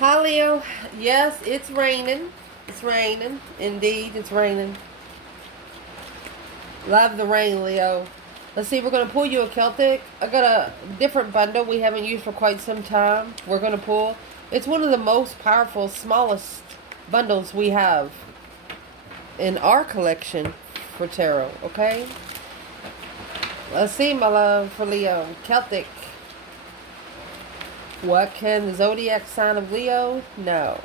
Hi, Leo. Yes, it's raining. It's raining. Indeed, it's raining. Love the rain, Leo. Let's see, we're going to pull you a Celtic. I got a different bundle we haven't used for quite some time. We're going to pull. It's one of the most powerful, smallest bundles we have in our collection for tarot, okay? Let's see, my love, for Leo. Celtic. What can the zodiac sign of Leo know?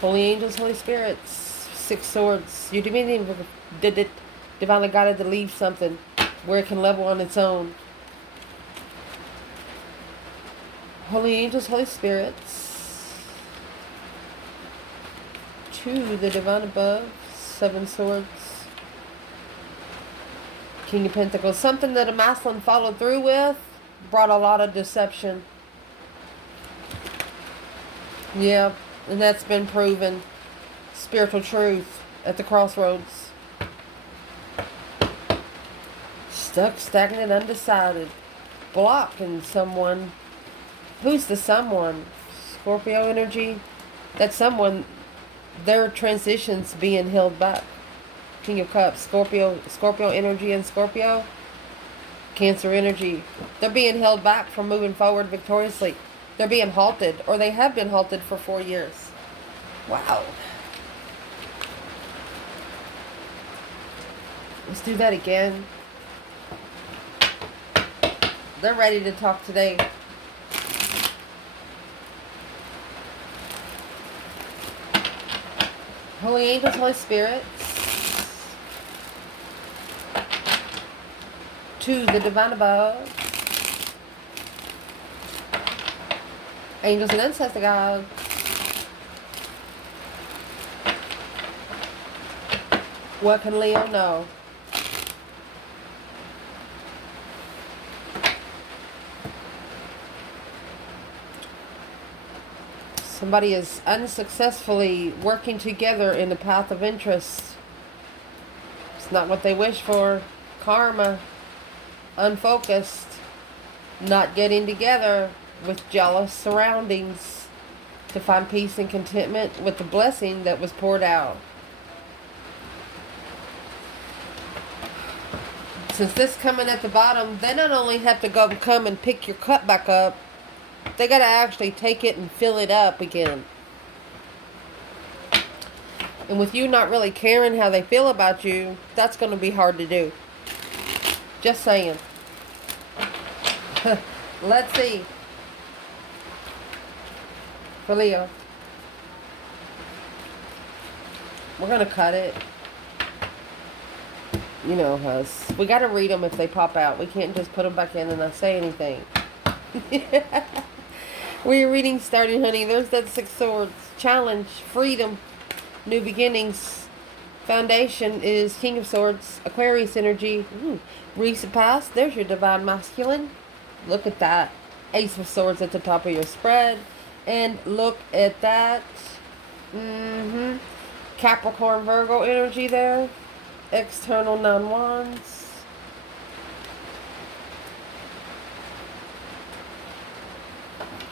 Holy angels, Holy spirits, six swords. Your divinity did it, divinely guided to leave something where it can level on its own. Holy angels, Holy spirits. Two, the divine above, seven swords. King of Pentacles. Something that a masculine followed through with brought a lot of deception. Yeah, and that's been proven. Spiritual truth at the crossroads. Stuck, stagnant, undecided. Blocking someone. Who's the someone? Scorpio energy. That someone, their transition's being held back. King of Cups. Scorpio energy and Scorpio. Cancer energy. They're being held back from moving forward victoriously. They're being halted, or they have been halted for 4 years. Wow. Let's do that again. They're ready to talk today. Holy angels, Holy spirits. To the divine above. Angels and ancestor gods. What can Leo know? Somebody is unsuccessfully working together in the path of interest. It's not what they wish for. Karma. Unfocused. Not getting together with jealous surroundings to find peace and contentment with the blessing that was poured out. Since this coming at the bottom, they not only have to come and pick your cup back up, they got to actually take it and fill it up again. And with you not really caring how they feel about you, that's going to be hard to do. Just saying. Let's see. For Leo. We're going to cut it. You know us. We got to read them if they pop out. We can't just put them back in and not say anything. Where your reading starting, honey. There's that six swords. Challenge. Freedom. New beginnings. Foundation is King of Swords. Aquarius energy. Recent past. There's your divine masculine. Look at that. Ace of Swords at the top of your spread. And look at that. Capricorn Virgo energy there. External 9 wands.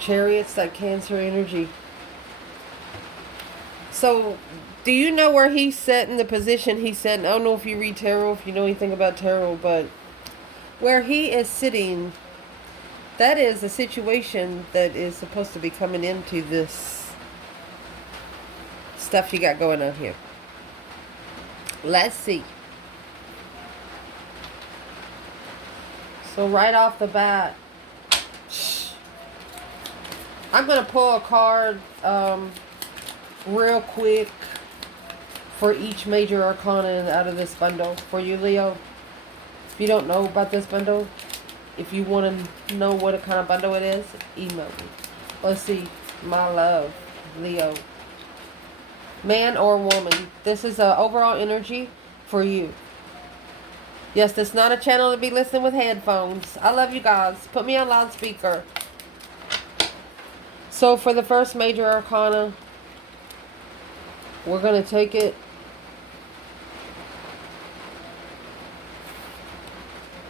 Chariots, that Cancer energy. So, do you know where he's set in the position he's set? I don't know if you read tarot, if you know anything about tarot, but where he is sitting, that is a situation that is supposed to be coming into this stuff you got going on here. Let's see. So right off the bat, I'm going to pull a card real quick for each major arcana out of this bundle for you, Leo. If you don't know about this bundle, if you want to know what kind of bundle it is, email me. Let's see. My love, Leo. Man or woman. This is an overall energy for you. Yes, this is not a channel to be listening with headphones. I love you guys. Put me on loudspeaker. So for the first major arcana, we're going to take it.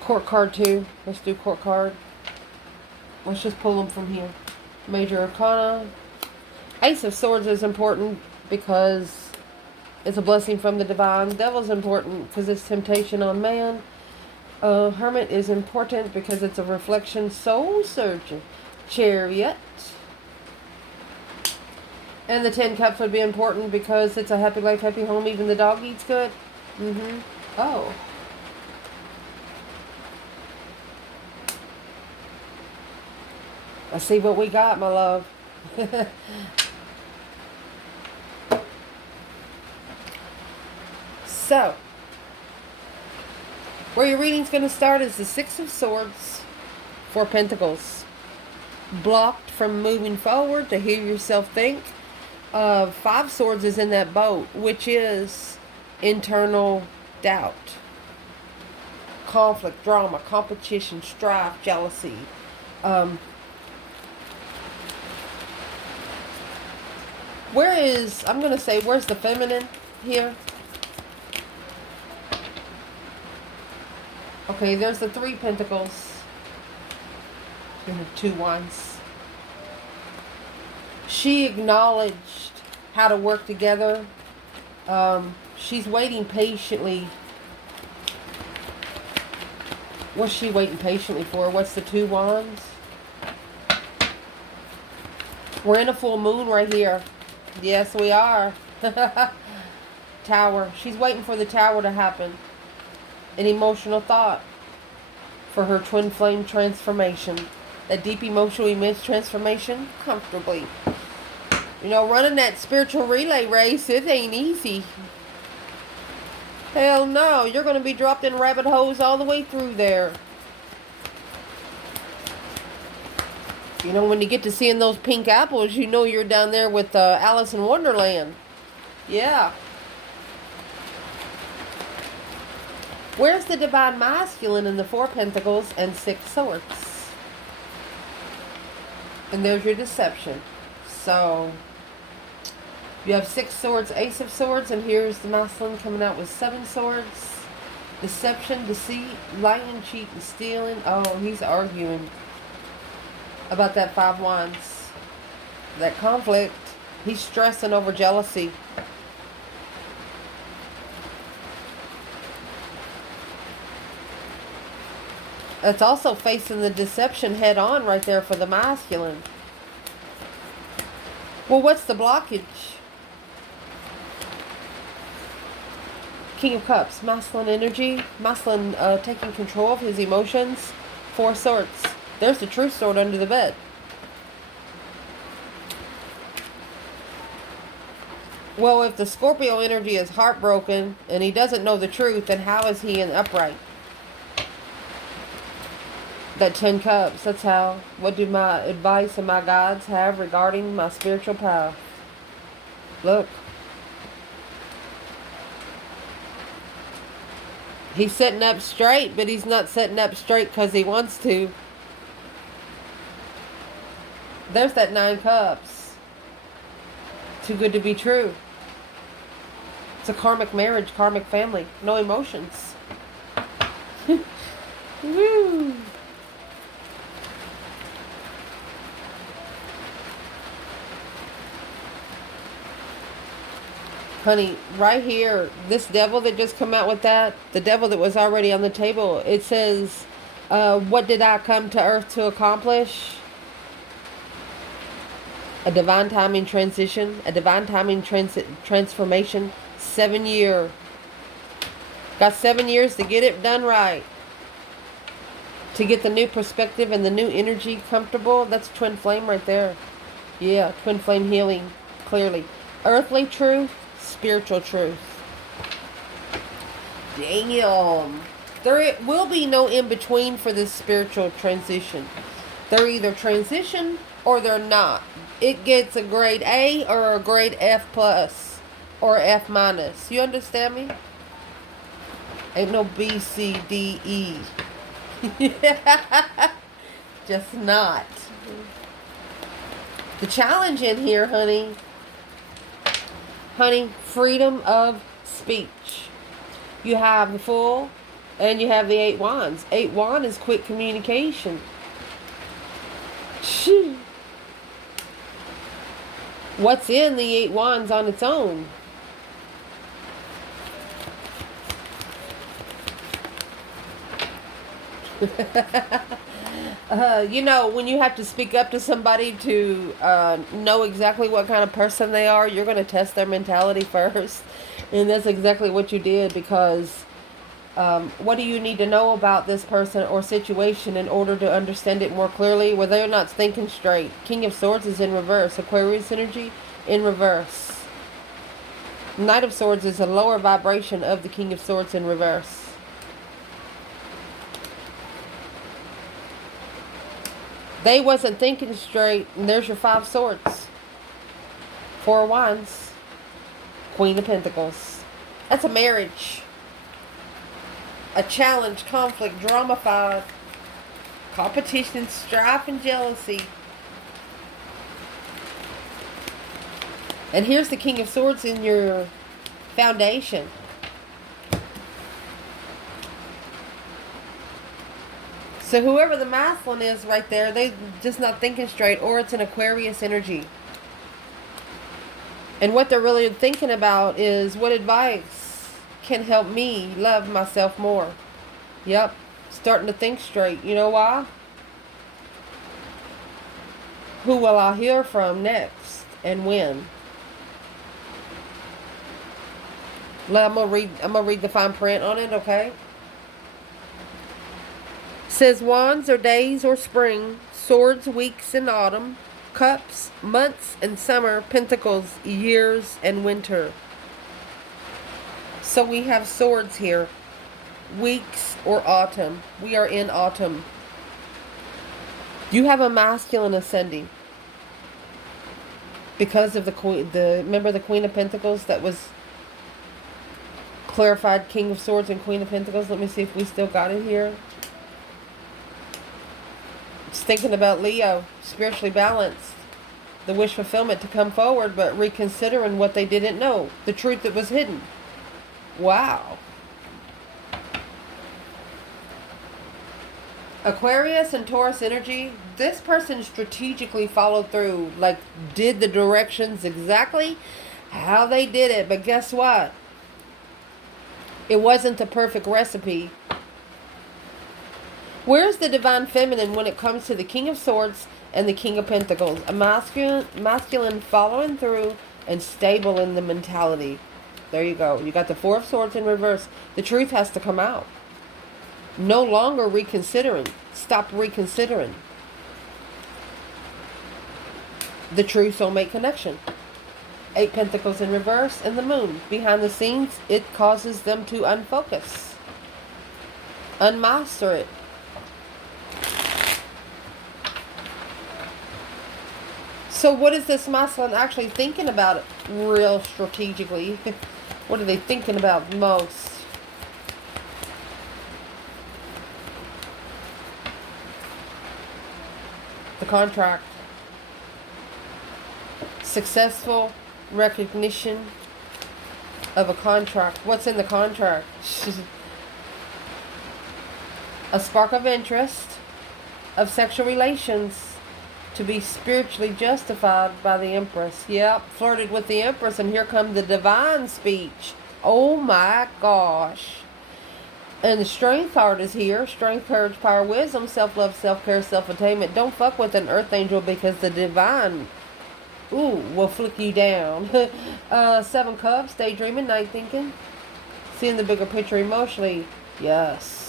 Court card 2. Let's do court card. Let's just pull them from here. Major Arcana. Ace of Swords is important because it's a blessing from the divine. Devil's important because it's temptation on man. Hermit is important because it's a reflection, soul searching. Chariot. And the 10 Cups would be important because it's a happy life, happy home. Even the dog eats good. Oh. Let's see what we got, my love. So, where your reading's going to start is the 6 of Swords, 4 Pentacles. Blocked from moving forward to hear yourself think. 5 Swords is in that boat, which is internal doubt. Conflict, drama, competition, strife, jealousy. I'm going to say, where's the feminine here? Okay, there's the 3 Pentacles. And the 2 Wands. She acknowledged how to work together. She's waiting patiently. What's she waiting patiently for? What's the 2 Wands? We're in a full moon right here. Yes, we are. Tower. She's waiting for the Tower to happen. An emotional thought for her twin flame transformation. That deep emotional immense transformation comfortably. You know, running that spiritual relay race, it ain't easy. Hell no, you're going to be dropped in rabbit holes all the way through there. You know, when you get to seeing those pink apples, you know you're down there with Alice in Wonderland. Yeah. Where's the divine masculine in the 4 Pentacles and 6 Swords? And there's your deception. So, you have 6 Swords, Ace of Swords, and here's the masculine coming out with 7 Swords. Deception, deceit, lying, cheating, stealing. Oh, he's arguing about that 5 Wands. That conflict. He's stressing over jealousy. It's also facing the deception head on right there for the masculine. Well, what's the blockage? King of Cups, masculine energy. Masculine taking control of his emotions. 4 Swords. There's the truth sword under the bed. Well, if the Scorpio energy is heartbroken and he doesn't know the truth, then how is he in upright? That 10 Cups, that's how. What do my advice and my guides have regarding my spiritual path? Look. He's sitting up straight, but he's not sitting up straight because he wants to. There's that 9 Cups. Too good to be true. It's a karmic marriage, karmic family. No emotions. Woo! Honey, right here, this devil that just come out with that, the devil that was already on the table, it says, what did I come to earth to accomplish? A divine timing transition, a divine timing transformation, 7 year. Got 7 years to get it done right. To get the new perspective and the new energy comfortable. That's twin flame right there. Yeah, twin flame healing, clearly. Earthly truth, spiritual truth. Damn. There will be no in-between for this spiritual transition. They're either transition or they're not. It gets a grade A or a grade F plus or F minus. You understand me? Ain't no B, C, D, E. Just not. The challenge in here, honey, freedom of speech. You have the Fool and you have the 8 Wands. 8 Wand is quick communication. What's in the 8 wands on its own? You know, when you have to speak up to somebody to know exactly what kind of person they are, you're going to test their mentality first. And that's exactly what you did, because what do you need to know about this person or situation in order to understand it more clearly? Well, they're not thinking straight. King of Swords is in reverse. Aquarius energy in reverse. Knight of Swords is a lower vibration of the King of Swords in reverse. They wasn't thinking straight, and there's your 5 swords. 4 of Wands. Queen of Pentacles. That's a marriage. A challenge, conflict, drama 5. Competition, strife, and jealousy. And here's the King of Swords in your foundation. So whoever the masculine is right there, they just not thinking straight, or it's an Aquarius energy. And what they're really thinking about is, what advice can help me love myself more? Yep, starting to think straight. You know why? Who will I hear from next, and when? I'm gonna read the fine print on it, okay? Says wands are days or spring, swords weeks and autumn, cups months and summer, pentacles years and winter. So we have swords here, weeks or autumn. We are in autumn. You have a masculine ascending because of the queen. Remember the Queen of Pentacles that was clarified, King of Swords and Queen of Pentacles. Let me see if we still got it here. Thinking about Leo, spiritually balanced, the wish fulfillment to come forward, but reconsidering what they didn't know, the truth that was hidden. Wow. Aquarius and Taurus energy, this person strategically followed through, like did the directions exactly how they did it. But guess what? It wasn't the perfect recipe. Where's the divine feminine when it comes to the King of Swords and the King of Pentacles? A masculine following through and stable in the mentality. There you go. You got the 4 of Swords in reverse. The truth has to come out. No longer reconsidering. Stop reconsidering. The true soulmate connection. 8 Pentacles in reverse and the Moon. Behind the scenes, it causes them to unfocus. Unmaster it. So what is this masculine actually thinking about it real strategically? What are they thinking about most? The contract. Successful recognition of a contract. What's in the contract? A spark of interest, of sexual relations, to be spiritually justified by the Empress. Yep, flirted with the Empress, and here comes the divine speech. Oh my gosh. And the strength card is here. Strength, courage, power, wisdom, self-love, self-care, self-attainment. Don't fuck with an earth angel, because the divine, will flick you down. 7 Cups, daydreaming, night thinking. Seeing the bigger picture emotionally. Yes.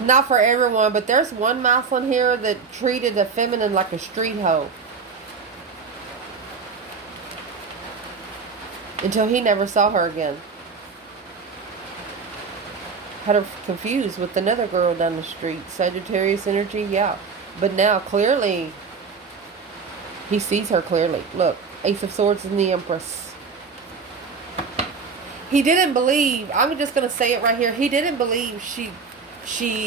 Not for everyone, but there's one masculine here that treated a feminine like a street hoe. Until he never saw her again. Had her confused with another girl down the street. Sagittarius energy, yeah. But now, clearly, he sees her clearly. Look, Ace of Swords and the Empress. He didn't believe, I'm just going to say it right here, he didn't believe she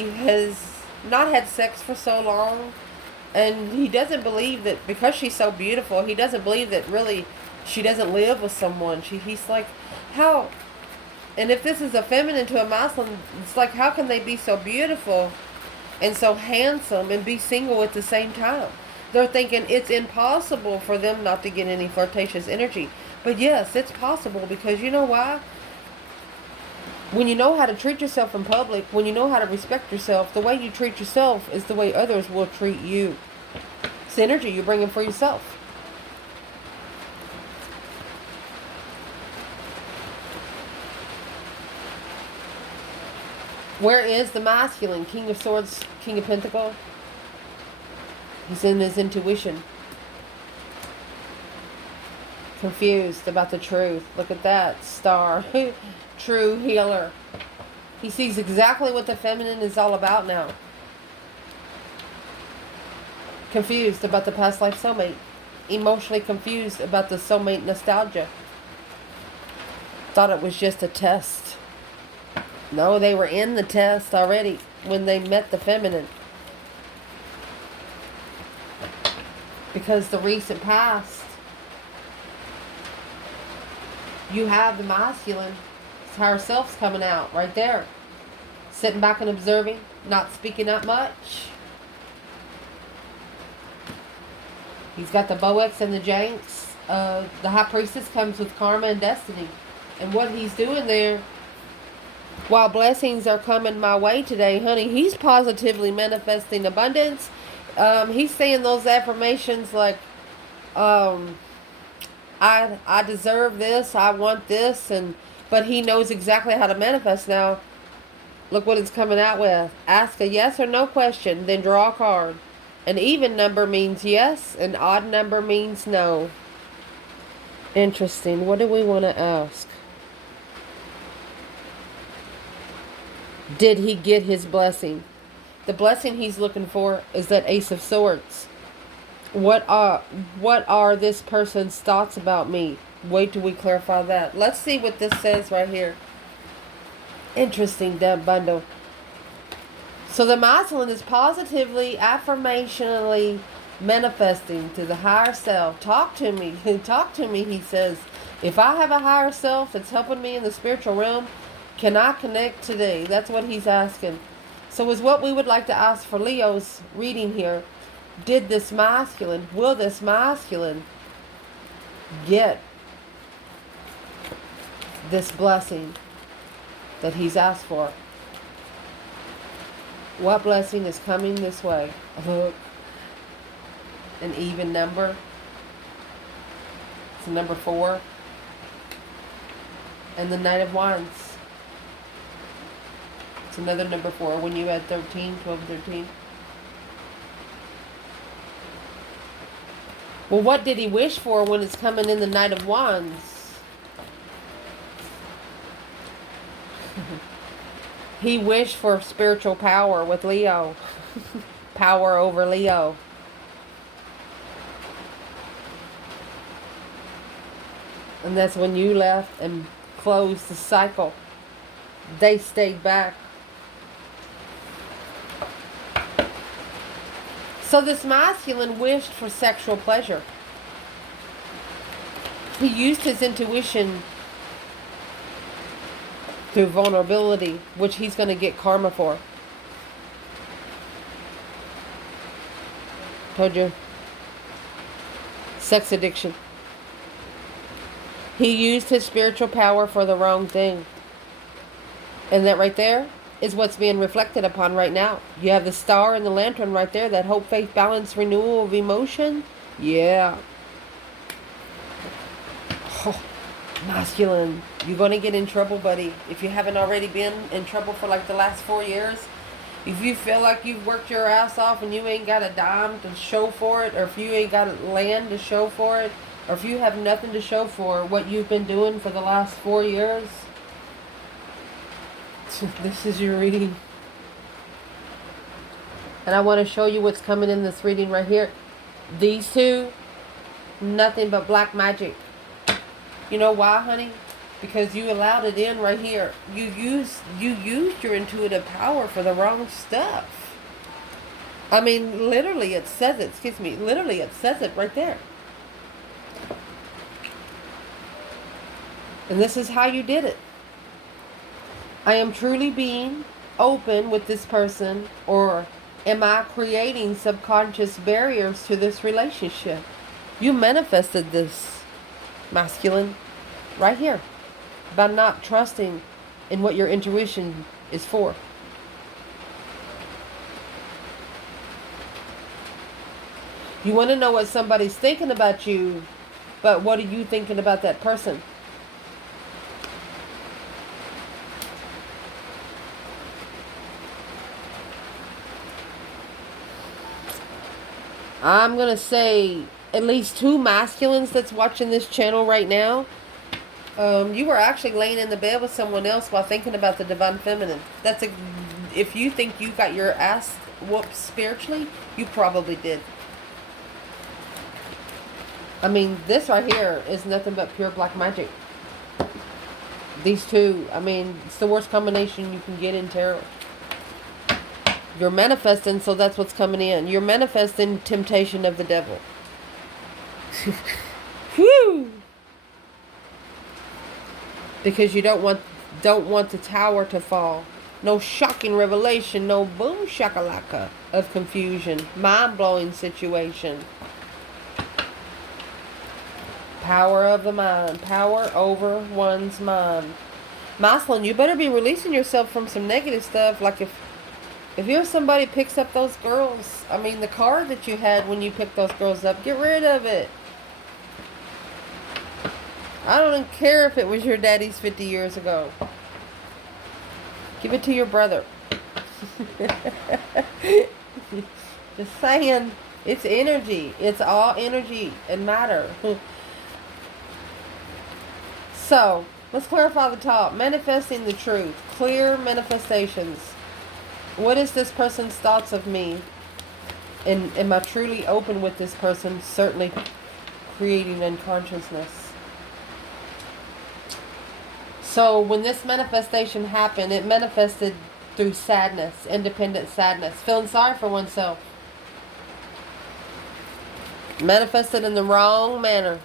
has not had sex for so long, and he doesn't believe that because she's so beautiful, he doesn't believe that really she doesn't live with someone. He's like, how And if this is a feminine to a masculine, it's like, how can they be so beautiful and so handsome and be single at the same time? They're thinking it's impossible for them not to get any flirtatious energy. But yes, it's possible, because you know why? When you know how to treat yourself in public, when you know how to respect yourself, the way you treat yourself is the way others will treat you. It's the energy you're bringing for yourself. Where is the masculine? King of Swords, King of Pentacles. He's in his intuition. Confused about the truth. Look at that. Star. True healer. He sees exactly what the feminine is all about now. Confused about the past life soulmate. Emotionally confused about the soulmate nostalgia. Thought it was just a test. No, they were in the test already when they met the feminine. Because the recent past, you have the masculine. His higher self's coming out right there. Sitting back and observing, not speaking up much. He's got the Boex and the Janks. The High Priestess comes with karma and destiny. And what he's doing there, while blessings are coming my way today, honey, he's positively manifesting abundance. He's saying those affirmations like, I deserve this, I want this, but he knows exactly how to manifest now. Look what it's coming out with. Ask a yes or no question, then draw a card. An even number means yes, an odd number means no. Interesting. What do we want to ask? Did he get his blessing? The blessing he's looking for is that Ace of Swords. What are this person's thoughts about me? Wait till we clarify that. Let's see what this says right here. Interesting, that bundle. So the masculine is positively, affirmationally manifesting to the higher self. Talk to me. Talk to me, he says. If I have a higher self that's helping me in the spiritual realm, can I connect today? That's what he's asking. So is what we would like to ask for Leo's reading here. Will this masculine get this blessing that he's asked for? What blessing is coming this way? Look. An even number. It's a number 4. And the Knight of Wands. It's another number 4 when you add 13, 12, 13. Well, what did he wish for when it's coming in the Knight of Wands? He wished for spiritual power with Leo. Power over Leo. And that's when you left and closed the cycle. They stayed back. So this masculine wished for sexual pleasure. He used his intuition through vulnerability, which he's going to get karma for. Told you. Sex addiction. He used his spiritual power for the wrong thing. And that right there is what's being reflected upon right now. You have the star and the lantern right there. That hope, faith, balance, renewal of emotion. Yeah. Oh, masculine. You're going to get in trouble, buddy. If you haven't already been in trouble for like the last 4 years. If you feel like you've worked your ass off and you ain't got a dime to show for it. Or if you ain't got land to show for it. Or if you have nothing to show for what you've been doing for the last 4 years. This is your reading. And I want to show you what's coming in this reading right here. These two, nothing but black magic. You know why, honey? Because you allowed it in right here. You used your intuitive power for the wrong stuff. I mean, literally it says it. Excuse me. Literally it says it right there. And this is how you did it. I am truly being open with this person, or am I creating subconscious barriers to this relationship? You manifested this, masculine, right here, by not trusting in what your intuition is for. You want to know what somebody's thinking about you, but what are you thinking about that person? I'm going to say at least 2 masculines that's watching this channel right now. You were actually laying in the bed with someone else while thinking about the divine feminine. If you think you got your ass whooped spiritually, you probably did. I mean, this right here is nothing but pure black magic. These two, I mean, it's the worst combination you can get in tarot. You're manifesting, so that's what's coming in. You're manifesting temptation of the devil. Whew! Because you don't want the tower to fall. No shocking revelation, no boom shakalaka of confusion. Mind-blowing situation. Power of the mind. Power over one's mind. Maslin, you better be releasing yourself from some negative stuff. Like if you're somebody picks up those girls, I mean the car that you had when you picked those girls up, get rid of it. I don't care if it was your daddy's 50 years ago. Give it to your brother. Just saying, it's energy. It's all energy and matter. So, let's clarify the top. Manifesting the truth. Clear manifestations. What is this person's thoughts of me? And am I truly open with this person? Certainly creating unconsciousness. So when this manifestation happened, it manifested through sadness, independent sadness, feeling sorry for oneself. Manifested in the wrong manner.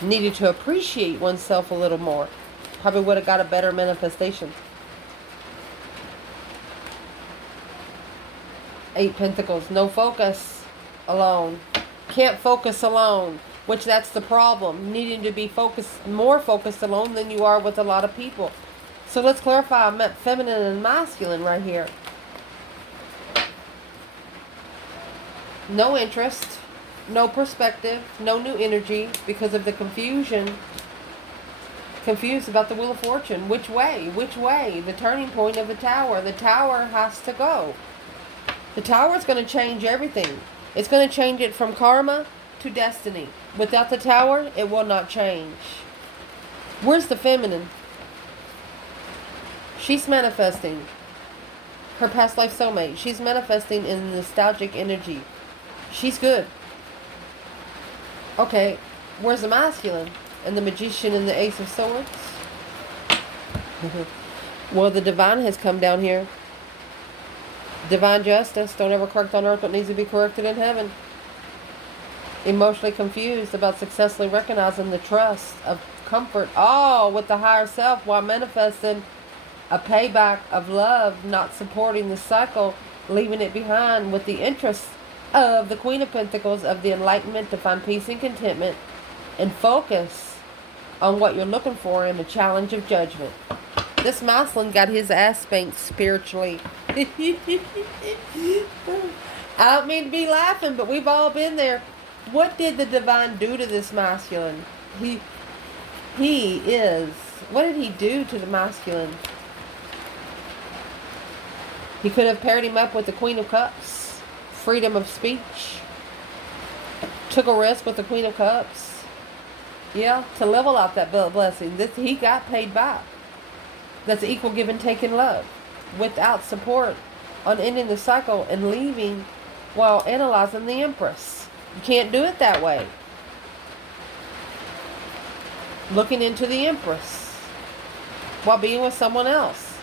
Needed to appreciate oneself a little more. Probably would have got a better manifestation. 8 Pentacles. No focus alone. Can't focus alone. Which that's the problem. Needing to be more focused alone than you are with a lot of people. So let's clarify. I meant feminine and masculine right here. No interest. No perspective. No new energy because of the confusion. Confused about the Wheel of Fortune. Which way? Which way? The turning point of the tower. The tower has to go. The tower is going to change everything. It's going to change it from karma to destiny. Without the tower, it will not change. Where's the feminine? She's manifesting her past life soulmate. She's manifesting in nostalgic energy. She's good. Okay, where's the masculine? And the Magician and the Ace of Swords? Well, the divine has come down here. Divine justice. Don't ever correct on earth what needs to be corrected in heaven. Emotionally confused about successfully recognizing the trust of comfort, all with the higher self, while manifesting a payback of love, not supporting the cycle, leaving it behind with the interest of the Queen of Pentacles, of the enlightenment to find peace and contentment and focus on what you're looking for in the challenge of judgment. This masculine got his ass spanked spiritually. I don't mean to be laughing, but we've all been there. What did the divine do to this masculine? What did he do to the masculine? He could have paired him up with the Queen of Cups. Freedom of speech. Took a risk with the Queen of Cups. Yeah, to level out that blessing. He got paid back. That's equal give and take in love. Without support on ending the cycle and leaving while analyzing the Empress. You can't do it that way. Looking into the Empress while being with someone else.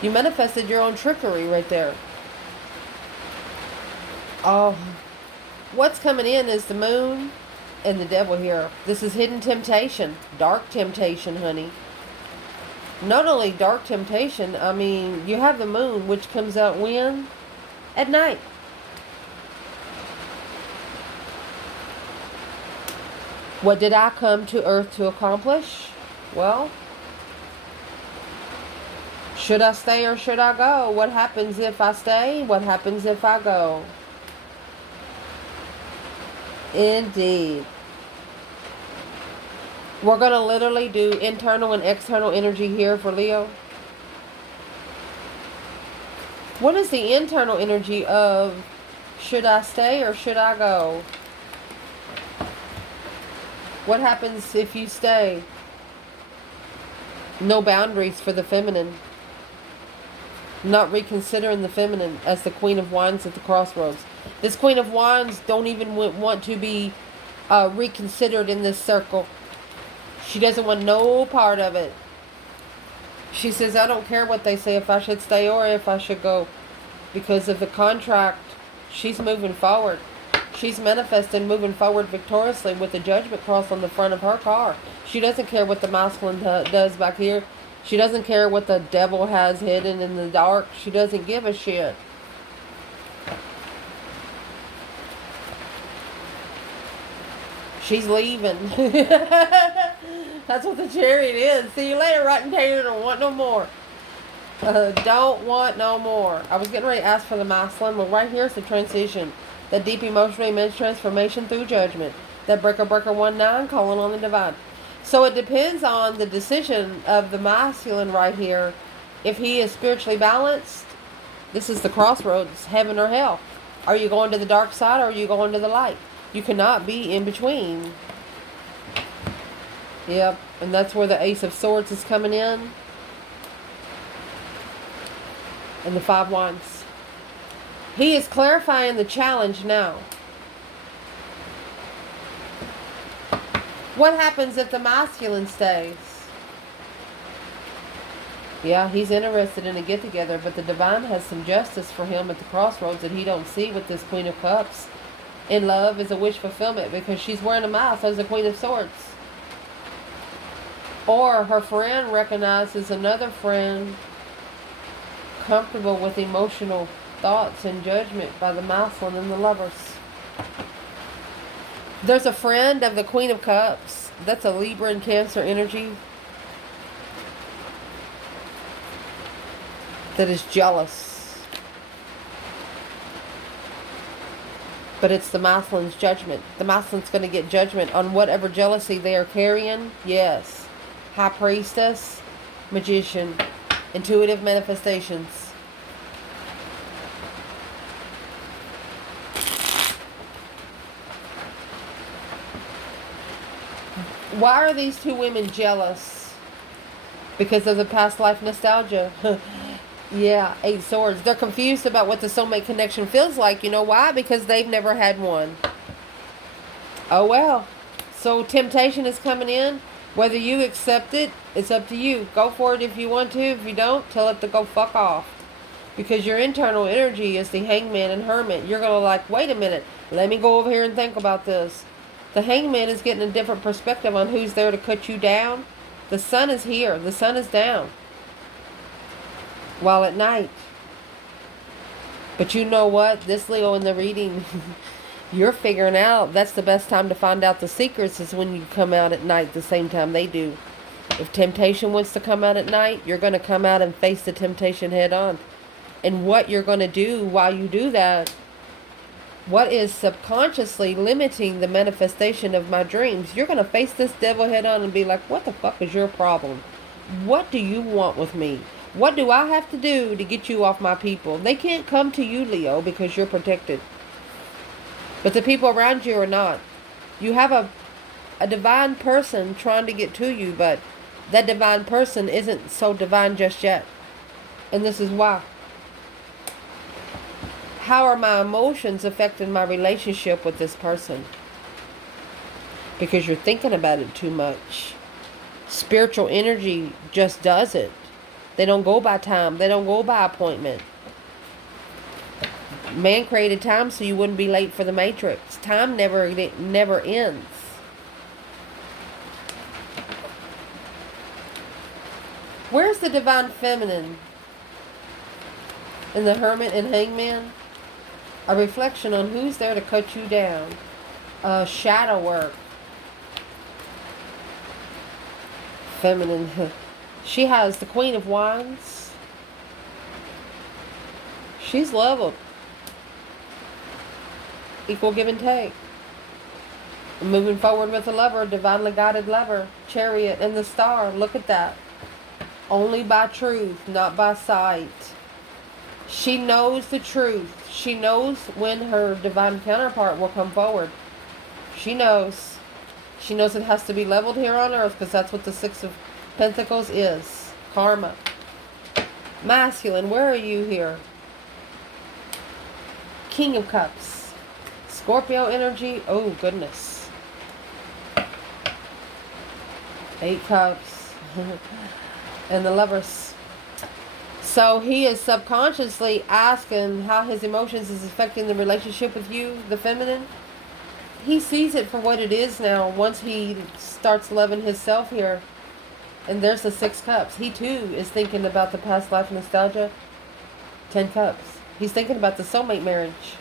You manifested your own trickery right there. Oh, what's coming in is the moon and the devil here. This is hidden temptation. Dark temptation, honey. Not only dark temptation, I mean, you have the moon, which comes out when? At night. What did I come to earth to accomplish? Well, should I stay or should I go? What happens if I stay? What happens if I go? Indeed. We're going to literally do internal and external energy here for Leo. What is the internal energy of should I stay or should I go? What happens if you stay? No boundaries for the feminine. Not reconsidering the feminine as the Queen of Wands at the crossroads. This Queen of Wands don't even want to be reconsidered in this circle. She doesn't want no part of it. She says, I don't care what they say, if I should stay or if I should go. Because of the contract, she's moving forward. She's manifesting, moving forward victoriously with the Judgment cross on the front of her car. She doesn't care what the masculine does back here. She doesn't care what the devil has hidden in the dark. She doesn't give a shit. She's leaving. That's what the Chariot is. See you later, Rotten Tater. Don't want no more. Don't want no more. I was getting ready to ask for the masculine. Well, right here is the transition. The deep emotional immense transformation through judgment. That breaker 19 calling on the divine. So it depends on the decision of the masculine right here. If he is spiritually balanced, this is the crossroads, heaven or hell. Are you going to the dark side or are you going to the light? You cannot be in between. Yep, and that's where the Ace of Swords is coming in. And the 5 Wands. He is clarifying the challenge now. What happens if the masculine stays? Yeah, he's interested in a get-together, but the divine has some justice for him at the crossroads that he don't see with this Queen of Cups. In love is a wish fulfillment because she's wearing a mask as the Queen of Swords. Or her friend recognizes another friend comfortable with emotional thoughts and judgment by the masculine and the lovers. There's a friend of the Queen of Cups. That's a Libra and Cancer energy. That is jealous. But it's the masculine's judgment. The masculine's going to get judgment on whatever jealousy they are carrying. Yes. High Priestess, Magician, Intuitive Manifestations. Why are these two women jealous? Because of the past life nostalgia. Yeah, 8 Swords. They're confused about what the soulmate connection feels like. You know why? Because they've never had one. Oh well. So temptation is coming in. Whether you accept it, it's up to you. Go for it if you want to. If you don't, tell it to go fuck off. Because your internal energy is the Hangman and Hermit. You're going to like, wait a minute. Let me go over here and think about this. The Hangman is getting a different perspective on who's there to cut you down. The sun is here. The sun is down. While at night. But you know what? This Leo in the reading, you're figuring out that's the best time to find out the secrets is when you come out at night the same time they do. If temptation wants to come out at night, you're going to come out and face the temptation head on. And what you're going to do while you do that, what is subconsciously limiting the manifestation of my dreams, you're going to face this devil head on and be like, what the fuck is your problem? What do you want with me? What do I have to do to get you off my people? They can't come to you, Leo, because you're protected. But the people around you are not. You have a divine person trying to get to you, but that divine person isn't so divine just yet. And this is why. How are my emotions affecting my relationship with this person? Because you're thinking about it too much. Spiritual energy just does it. They don't go by time. They don't go by appointment. Man created time so you wouldn't be late for the Matrix. Time never ends. the divine feminine in the Hermit and Hangman? A reflection on who's there to cut you down. Shadow work. Feminine. She has the Queen of Wands. She's leveled. Equal give and take. Moving forward with the Lover, divinely guided Lover, Chariot, and the Star. Look at that. Only by truth, not by sight. She knows the truth. She knows when her divine counterpart will come forward. She knows. She knows it has to be leveled here on earth, because that's what the Six of Pentacles is. Karma. Masculine, where are you here? King of Cups. Scorpio energy. Oh, goodness. 8 Cups. And the Lovers. So he is subconsciously asking how his emotions is affecting the relationship with you, the feminine. He sees it for what it is now once he starts loving himself here. And there's the 6 Cups. He too is thinking about the past life nostalgia. 10 Cups. He's thinking about the soulmate marriage.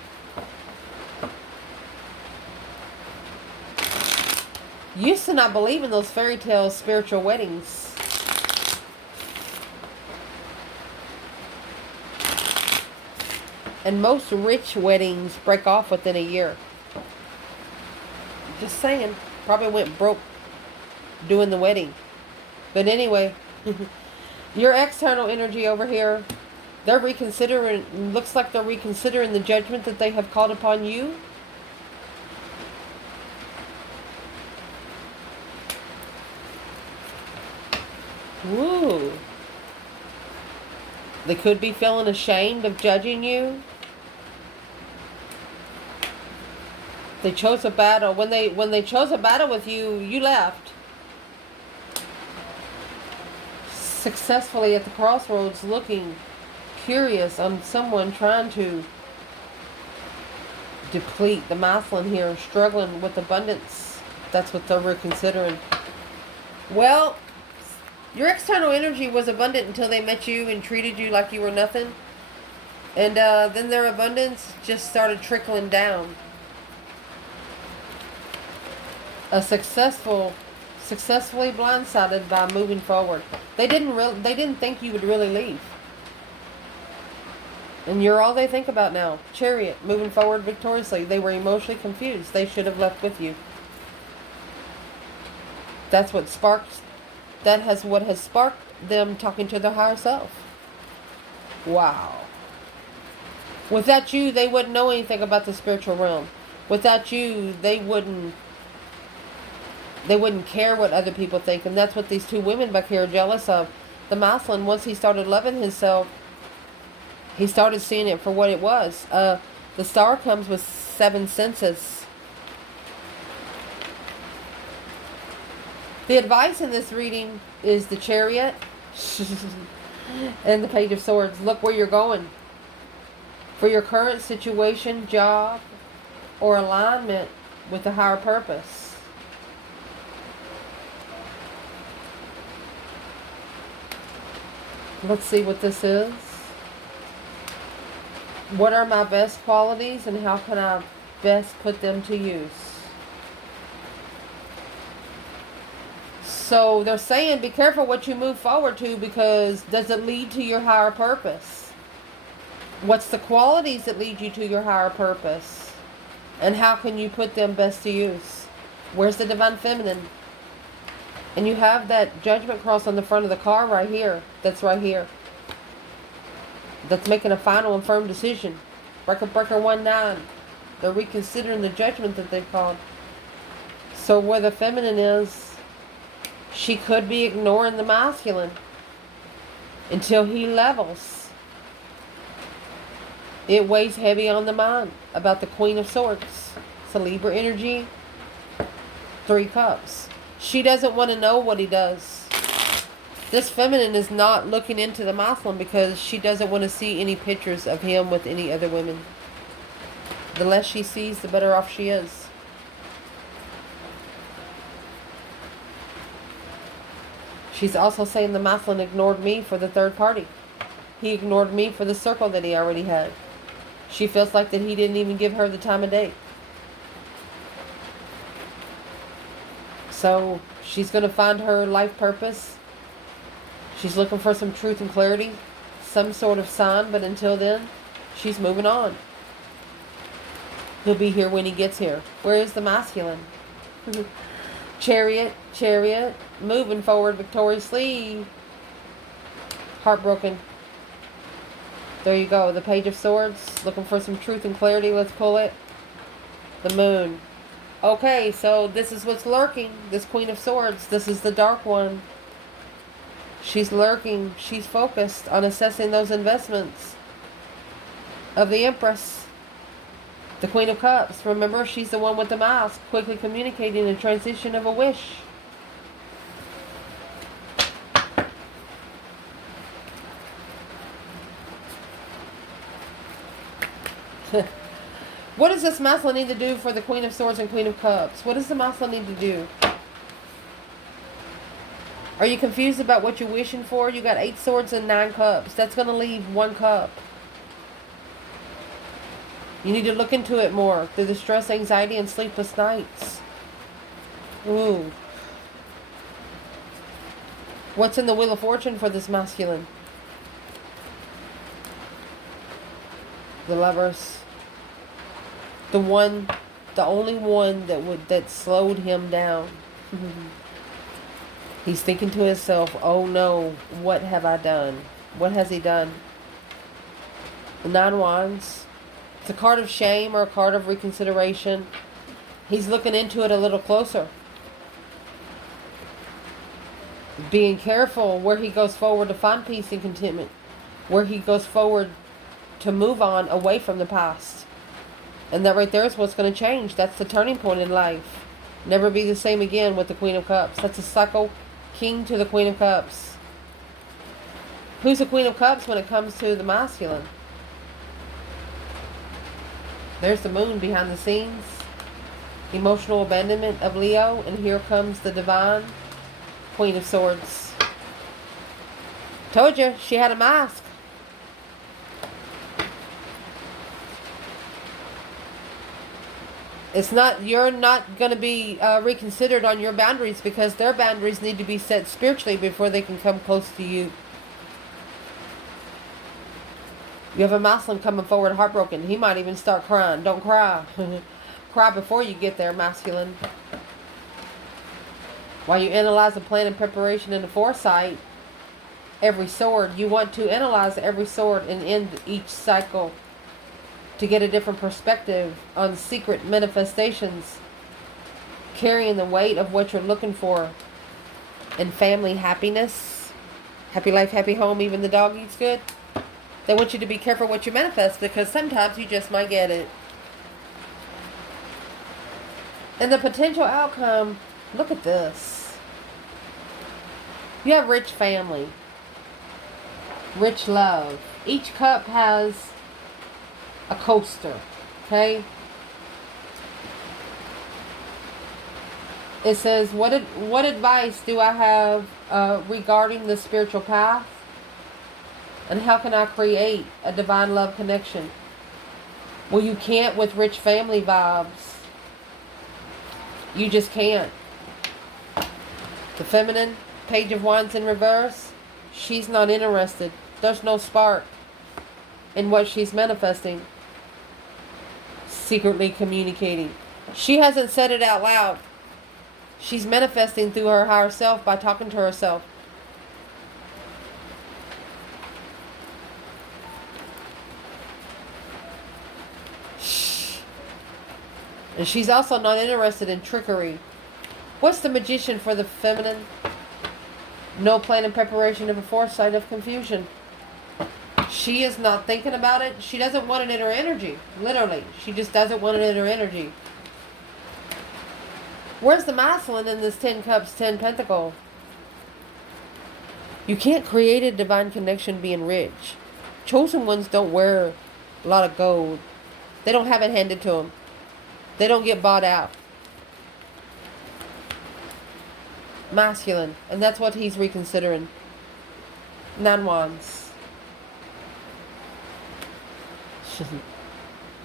Used to not believe in those fairy tale spiritual weddings. And most rich weddings break off within a year. Just saying. Probably went broke doing the wedding. But anyway, your external energy over here, they're reconsidering, looks like they're reconsidering the judgment that they have called upon you. Woo. They could be feeling ashamed of judging you. They chose a battle. When they chose a battle with you, you left. Successfully at the crossroads, looking curious on someone trying to deplete the masculine here, struggling with abundance. That's what they're reconsidering. Well, your external energy was abundant until they met you and treated you like you were nothing. And then their abundance just started trickling down. Successfully blindsided by moving forward. They didn't think you would really leave. And you're all they think about now. Chariot, moving forward victoriously. They were emotionally confused. They should have left with you. That's what has sparked them talking to their higher self. Wow. Without you, they wouldn't know anything about the spiritual realm. Without you, they wouldn't care what other people think. And that's what these 2 women back here are jealous of. The masculine, once he started loving himself, he started seeing it for what it was. The Star comes with 7 senses. The advice in this reading is the Chariot and the Page of Swords. Look where you're going. For your current situation, job, or alignment with the higher purpose. Let's see what this is. What are my best qualities and how can I best put them to use? So they're saying be careful what you move forward to, because does it lead to your higher purpose? What's the qualities that lead you to your higher purpose? And how can you put them best to use? Where's the divine feminine? And you have that judgment cross on the front of the car right here. That's right here. That's making a final and firm decision. Breaker 1-9. They're reconsidering the judgment that they've called. So where the feminine is, she could be ignoring the masculine until he levels. It weighs heavy on the mind about the Queen of Swords. It's a Libra energy. 3 Cups. She doesn't want to know what he does. This feminine is not looking into the masculine because she doesn't want to see any pictures of him with any other women. The less she sees, the better off she is. She's also saying the masculine ignored me for the third party. He ignored me for the circle that he already had. She feels like that he didn't even give her the time of day. So she's going to find her life purpose. She's looking for some truth and clarity, some sort of sign, but until then, she's moving on. He'll be here when he gets here. Where is the masculine? Chariot, chariot, moving forward victoriously. Heartbroken. There you go. The Page of Swords. Looking for some truth and clarity. Let's pull it. The Moon. Okay, so this is what's lurking. This Queen of Swords. This is the dark one. She's lurking. She's focused on assessing those investments of the Empress. The Queen of Cups. Remember, she's the one with the mask. Quickly communicating the transition of a wish. What does this masculine need to do for the Queen of Swords and Queen of Cups? What does the masculine need to do? Are you confused about what you're wishing for? You got 8 swords and 9 cups. That's going to leave 1 cup. You need to look into it more through the stress, anxiety, and sleepless nights. Ooh. What's in the Wheel of Fortune for this masculine? The Lovers. The only one that slowed him down. He's thinking to himself, oh no, what have I done? What has he done? The 9 Wands. It's a card of shame or a card of reconsideration. He's looking into it a little closer. Being careful where he goes forward to find peace and contentment. Where he goes forward to move on away from the past. And that right there is what's going to change. That's the turning point in life. Never be the same again with the Queen of Cups. That's a cycle. King to the Queen of Cups. Who's the Queen of Cups when it comes to the masculine? There's the Moon behind the scenes. Emotional abandonment of Leo. And here comes the divine Queen of Swords. Told you, she had a mask. You're not going to be reconsidered on your boundaries because their boundaries need to be set spiritually before they can come close to you. You have a masculine coming forward heartbroken. He might even start crying. Don't cry. Cry before you get there, masculine. While you analyze the plan and preparation and the foresight, every sword, you want to analyze every sword and end each cycle to get a different perspective on secret manifestations, carrying the weight of what you're looking for, and family happiness, happy life, happy home, even the dog eats good. They want you to be careful what you manifest because sometimes you just might get it. And the potential outcome, look at this. You have rich family, rich love. Each cup has a coaster, okay? It says, what advice do I have regarding the spiritual path? And how can I create a divine love connection? Well, you can't with rich family vibes. You just can't. The feminine, Page of Wands in reverse, she's not interested. There's no spark in what she's manifesting. Secretly communicating. She hasn't said it out loud. She's manifesting through her higher self by talking to herself. And she's also not interested in trickery. What's the Magician for the feminine? No plan and preparation of a foresight of confusion. She is not thinking about it. She doesn't want it in her energy. Literally. She just doesn't want it in her energy. Where's the masculine in this 10 cups, 10 pentacle? You can't create a divine connection being rich. Chosen ones don't wear a lot of gold. They don't have it handed to them. They don't get bought out. masculine. And that's what he's reconsidering. 9 Wands.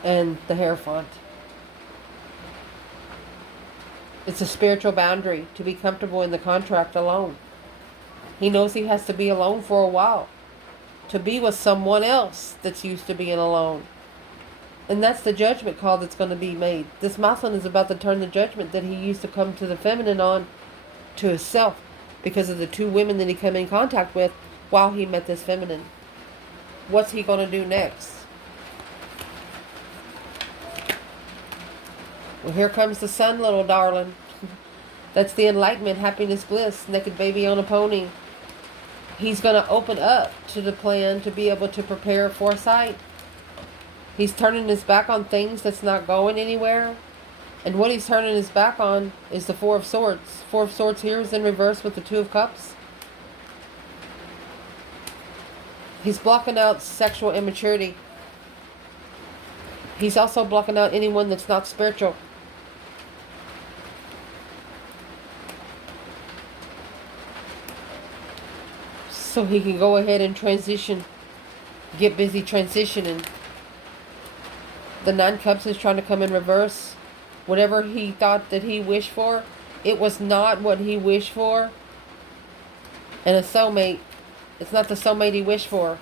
And the Hierophant. It's a spiritual boundary to be comfortable in the contract alone. He knows he has to be alone for a while to be with someone else that's used to being alone. And that's the judgment call that's going to be made. This masculine is about to turn the judgment that he used to come to the feminine on to himself because of the 2 women that he came in contact with while he met this feminine. What's he going to do next? Well, here comes the sun, little darling. That's the enlightenment, happiness, bliss, naked baby on a pony. He's going to open up to the plan to be able to prepare foresight. He's turning his back on things that's not going anywhere. And what he's turning his back on is the 4 of Swords. 4 of Swords here is in reverse with the 2 of Cups. He's blocking out sexual immaturity. He's also blocking out anyone that's not spiritual. So he can go ahead and transition. Get busy transitioning. The 9 Cups is trying to come in reverse. Whatever he thought that he wished for, it was not what he wished for. And a soulmate, it's not the soulmate he wished for.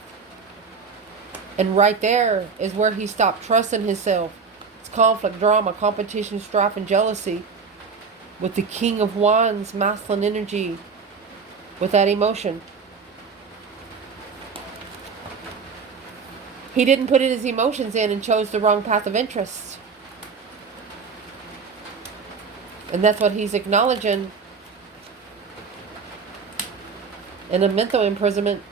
And right there is where he stopped trusting himself. It's conflict, drama, competition, strife, and jealousy. With the King of Wands, masculine energy. With that emotion. He didn't put his emotions in and chose the wrong path of interest. And that's what he's acknowledging. In a mental imprisonment.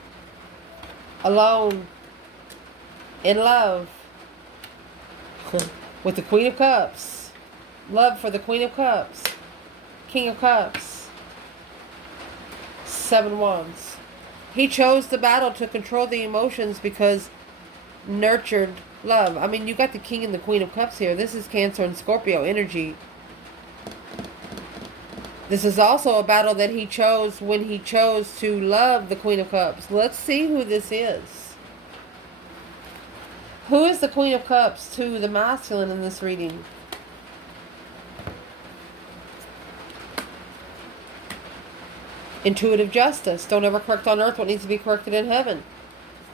Alone. In love. With the Queen of Cups. Love for the Queen of Cups. King of Cups. 7 Wands. He chose the battle to control the emotions because nurtured love. I mean, you got the King and the Queen of Cups here. This is Cancer and Scorpio energy. This is also a battle that he chose when he chose to love the Queen of Cups. Let's see who this is. Who is the Queen of Cups to the masculine in this reading? Intuitive justice. Don't ever correct on earth what needs to be corrected in heaven.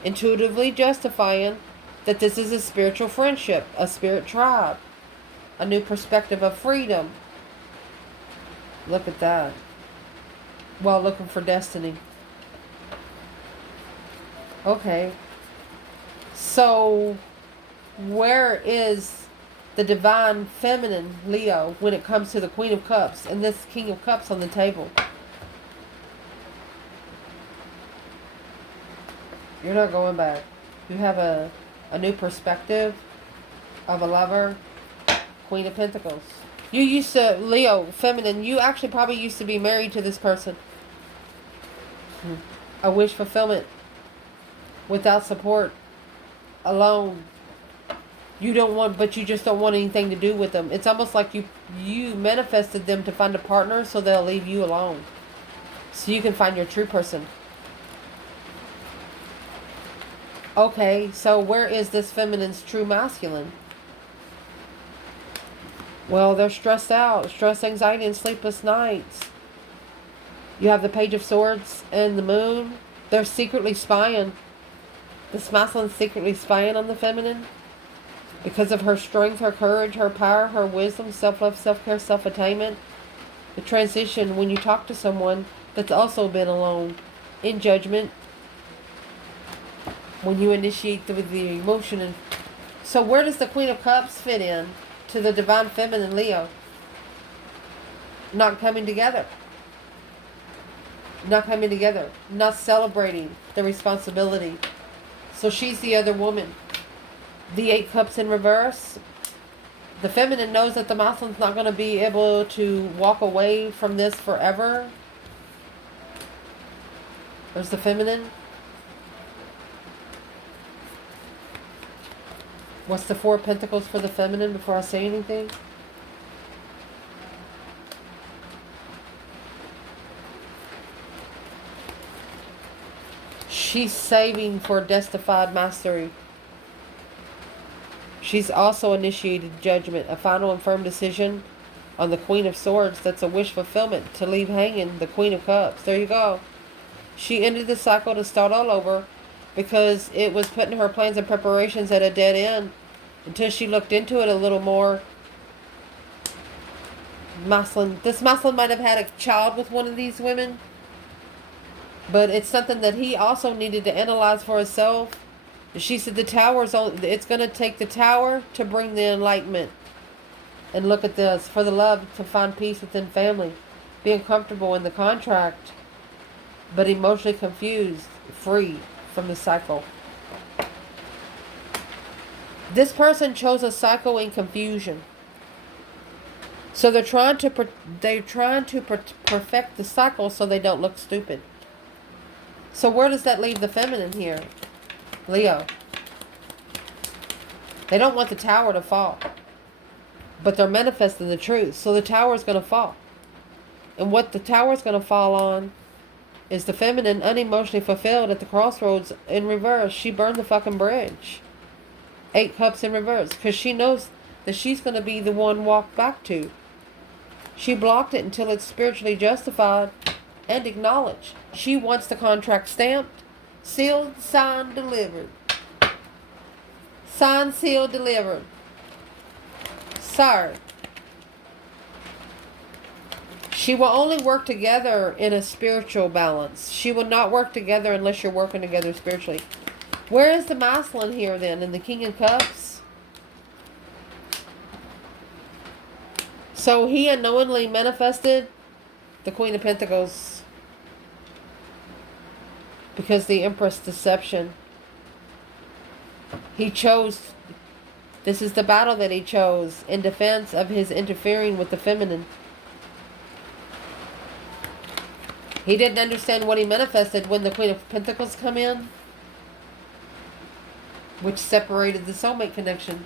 Intuitively justifying that this is a spiritual friendship, a spirit tribe, a new perspective of freedom. Look at that. While looking for destiny. Okay. So, where is the divine feminine, Leo, when it comes to the Queen of Cups and this King of Cups on the table? You're not going back. You have a new perspective of a lover. Queen of Pentacles. You used to, Leo, feminine, you actually probably used to be married to this person. A wish fulfillment. Without support. Alone. You don't want, but you just don't want anything to do with them. It's almost like you manifested them to find a partner so they'll leave you alone. So you can find your true person. Okay, so where is this feminine's true masculine? Well, they're stressed out. Stress, anxiety, and sleepless nights. You have the Page of Swords and the Moon. They're secretly spying. This masculine's secretly spying on the feminine. Because of her strength, her courage, her power, her wisdom, self-love, self-care, self-attainment. The transition when you talk to someone that's also been alone. In judgment. When you initiate the emotion. And so where does the Queen of Cups fit in to the divine feminine Leo? Not coming together. Not coming together. Not celebrating the responsibility. So she's the other woman. The 8 Cups in reverse. The feminine knows that the masculine's not going to be able to walk away from this forever. There's the feminine. What's the 4 of Pentacles for the feminine before I say anything? She's saving for destified mastery. She's also initiated judgment, a final and firm decision on the Queen of Swords. That's a wish fulfillment to leave hanging the Queen of Cups. There you go. She ended the cycle to start all over because it was putting her plans and preparations at a dead end until she looked into it a little more. This Maslin might have had a child with one of these women, but it's something that he also needed to analyze for himself. She said the tower's it's going to take the tower to bring the enlightenment. And look at this, for the love to find peace within family, being comfortable in the contract, but emotionally confused, free from the cycle. This person chose a cycle in confusion. So they're trying to perfect the cycle so they don't look stupid. So where does that leave the feminine here? Leo. They don't want the tower to fall. But they're manifesting the truth. So the tower is going to fall. And what the tower is going to fall on is the feminine unemotionally fulfilled at the crossroads in reverse. She burned the fucking bridge. 8 cups in reverse. Because she knows that she's going to be the one walked back to. She blocked it until it's spiritually justified and acknowledged. She wants the contract stamped, sealed, signed, delivered. Signed, sealed, delivered. Sir. She will only work together in a spiritual balance. She will not work together unless you're working together spiritually. Where is the masculine here then? In the King of Cups? So he unknowingly manifested the Queen of Pentacles. Because the Empress deception. He chose, this is the battle that he chose in defense of his interfering with the feminine. He didn't understand what he manifested when the Queen of Pentacles come in, which separated the soulmate connection.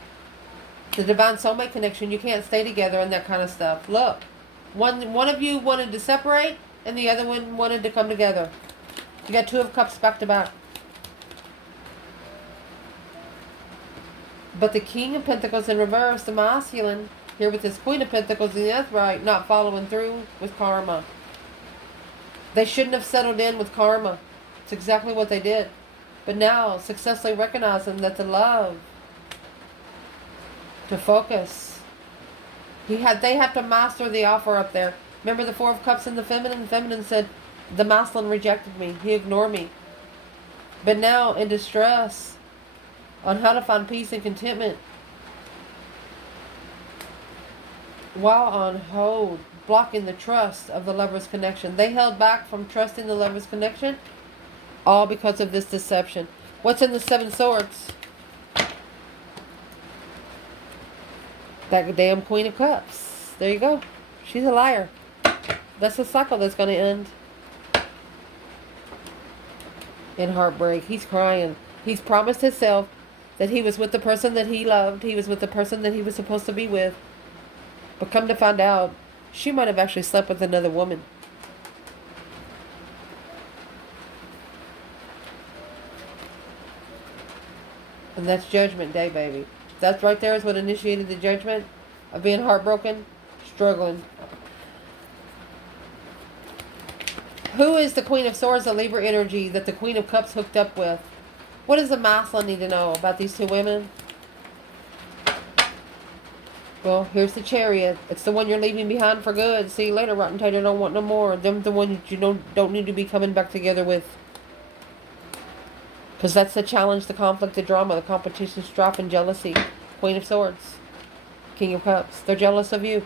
The divine soulmate connection, you can't stay together and that kind of stuff. Look, one of you wanted to separate and the other one wanted to come together. You got 2 of Cups back to back. But the King of Pentacles in reverse, the masculine, here with this Queen of Pentacles in the upright, not following through with karma. They shouldn't have settled in with karma. It's exactly what they did. But now, successfully recognizing that the love, to focus. They have to master the offer up there. Remember the 4 of Cups in the feminine? The feminine said, the masculine rejected me. He ignored me. But now, in distress, on how to find peace and contentment, while on hold, blocking the trust of the lover's connection. They held back from trusting the lover's connection, all because of this deception. What's in the 7 Swords? That damn Queen of Cups. There you go. She's a liar. That's the cycle that's going to end in heartbreak. He's crying. He's promised himself that he was with the person that he loved. He was with the person that he was supposed to be with. But come to find out, she might have actually slept with another woman. And that's Judgment Day, baby. That right there is what initiated the judgment of being heartbroken, struggling. Who is the Queen of Swords, the Libra energy that the Queen of Cups hooked up with? What does the masculine need to know about these 2 women? Well, here's the Chariot. It's the one you're leaving behind for good. See you later, rotten tater. Don't want no more. Them's the one you don't need to be coming back together with. Because that's the challenge, the conflict, the drama, the competition, strife, and jealousy. Queen of Swords. King of Cups. They're jealous of you.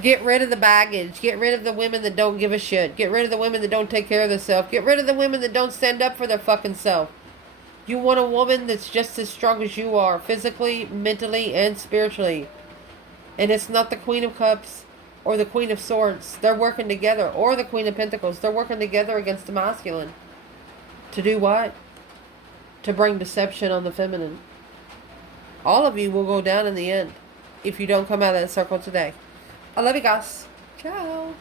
Get rid of the baggage. Get rid of the women that don't give a shit. Get rid of the women that don't take care of themselves. Get rid of the women that don't stand up for their fucking self. You want a woman that's just as strong as you are. Physically, mentally, and spiritually. And it's not the Queen of Cups or the Queen of Swords. They're working together. Or the Queen of Pentacles. They're working together against the masculine. To do what? To bring deception on the feminine. All of you will go down in the end if you don't come out of that circle today. I love you guys. Ciao.